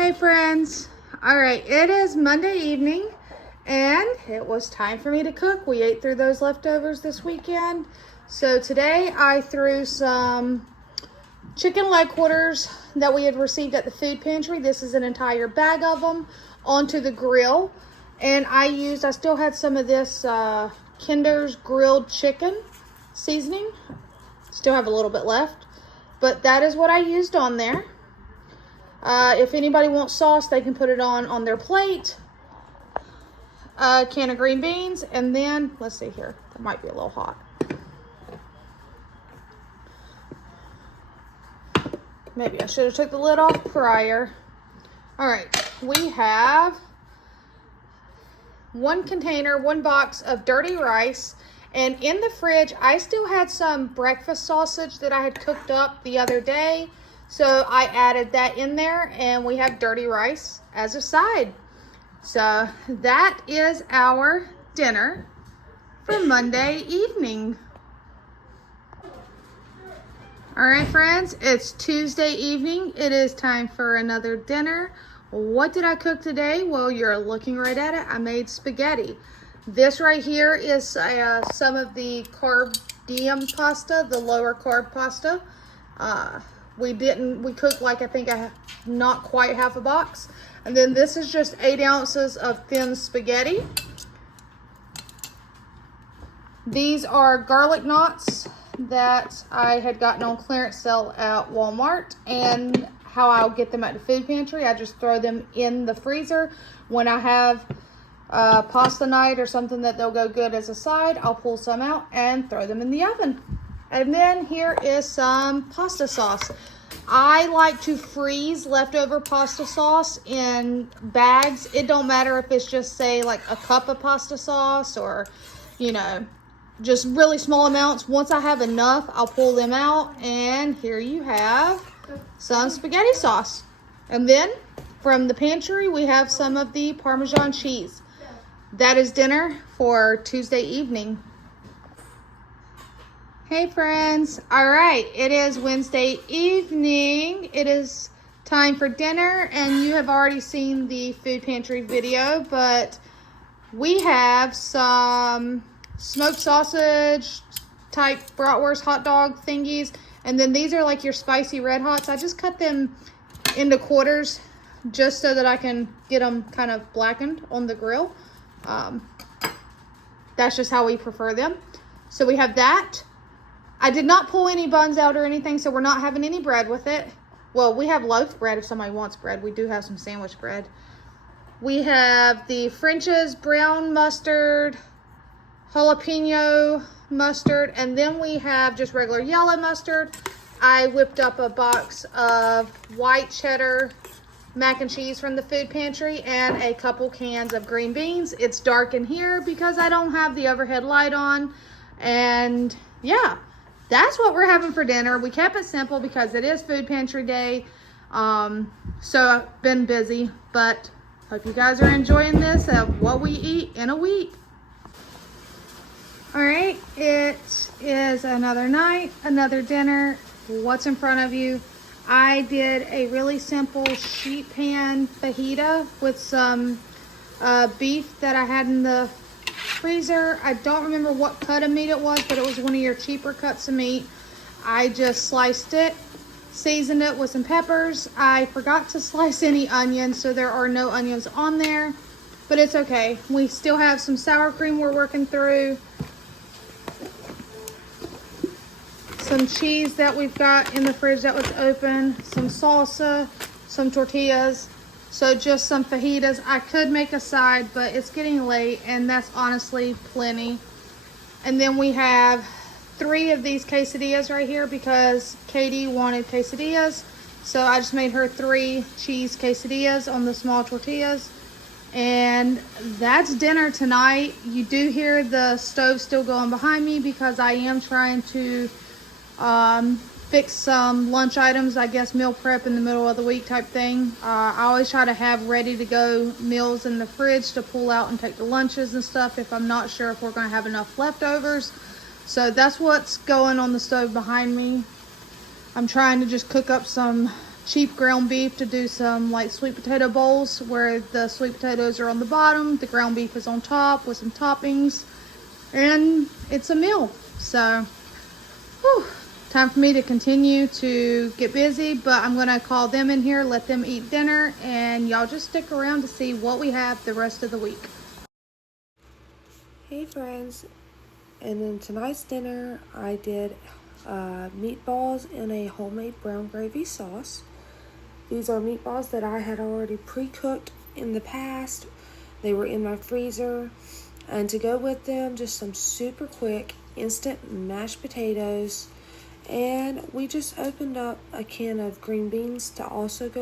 Hey friends, all right, it is Monday evening and it was time for me to cook. We ate through those leftovers this weekend. So today I threw some chicken leg quarters that we had received at the food pantry. This is an entire bag of them onto the grill. And I still had some of this Kinder's grilled chicken seasoning. Still have a little bit left, but that is what I used on there. If anybody wants sauce, they can put it on their plate. A can of green beans, and then, let's see here, that might be a little hot. Maybe I should have took the lid off prior. All right, we have one box of dirty rice, and in the fridge, I still had some breakfast sausage that I had cooked up the other day. So I added that in there, and we have dirty rice as a side. So that is our dinner for Monday evening. All right, friends, it's Tuesday evening. It is time for another dinner. What did I cook today? Well, you're looking right at it. I made spaghetti. This right here is some of the carb diem pasta, the lower carb pasta. We cooked like, I think, not quite half a box. And then this is just 8 ounces of thin spaghetti. These are garlic knots that I had gotten on clearance sale at Walmart. And how I'll get them at the food pantry, I just throw them in the freezer. When I have pasta night or something that they'll go good as a side, I'll pull some out and throw them in the oven. And then here is some pasta sauce. I like to freeze leftover pasta sauce in bags. It don't matter if it's just, say, like a cup of pasta sauce or, you know, just really small amounts. Once I have enough, I'll pull them out. And here you have some spaghetti sauce. And then from the pantry, we have some of the Parmesan cheese. That is dinner for Tuesday evening. Hey friends, all right, it is Wednesday evening. It is time for dinner, and you have already seen the food pantry video, but we have some smoked sausage type bratwurst hot dog thingies, and then these are like your spicy red hots. I just cut them into quarters just so that I can get them kind of blackened on the grill. That's just how we prefer them. So we have that. I did not pull any buns out or anything, so we're not having any bread with it. Well, we have loaf bread if somebody wants bread. We do have some sandwich bread. We have the French's brown mustard, jalapeno mustard, and then we have just regular yellow mustard. I whipped up a box of white cheddar mac and cheese from the food pantry and a couple cans of green beans. It's dark in here because I don't have the overhead light on. And yeah, that's what we're having for dinner. We kept it simple because it is food pantry day. So I've been busy, but hope you guys are enjoying this of what we eat in a week. All right, it is another night, another dinner. What's in front of you? I did a really simple sheet pan fajita with some beef that I had in the freezer. I don't remember what cut of meat it was, but it was one of your cheaper cuts of meat. I just sliced it, seasoned it with some peppers. I forgot to slice any onions, so there are no onions on there, but it's okay. We still have some sour cream we're working through, some cheese that we've got in the fridge that was open, some salsa, some tortillas. So just some fajitas. I could make a side, but it's getting late, and that's honestly plenty. And then we have 3 of these quesadillas right here because Katie wanted quesadillas. So I just made her 3 cheese quesadillas on the small tortillas. And that's dinner tonight. You do hear the stove still going behind me because I am trying to fix some lunch items, I guess meal prep in the middle of the week type thing. I always try to have ready to go meals in the fridge to pull out and take to lunches and stuff if I'm not sure if we're going to have enough leftovers. So that's what's going on the stove behind me. I'm trying to just cook up some cheap ground beef to do some like sweet potato bowls where the sweet potatoes are on the bottom, the ground beef is on top with some toppings, and it's a meal. So, whew, time for me to continue to get busy, but I'm gonna call them in here, let them eat dinner, and y'all just stick around to see what we have the rest of the week. Hey friends, and in tonight's dinner I did meatballs in a homemade brown gravy sauce. These are meatballs that I had already pre-cooked in the past. They were in my freezer, and to go with them, just some super quick instant mashed potatoes, and we just opened up a can of green beans to also go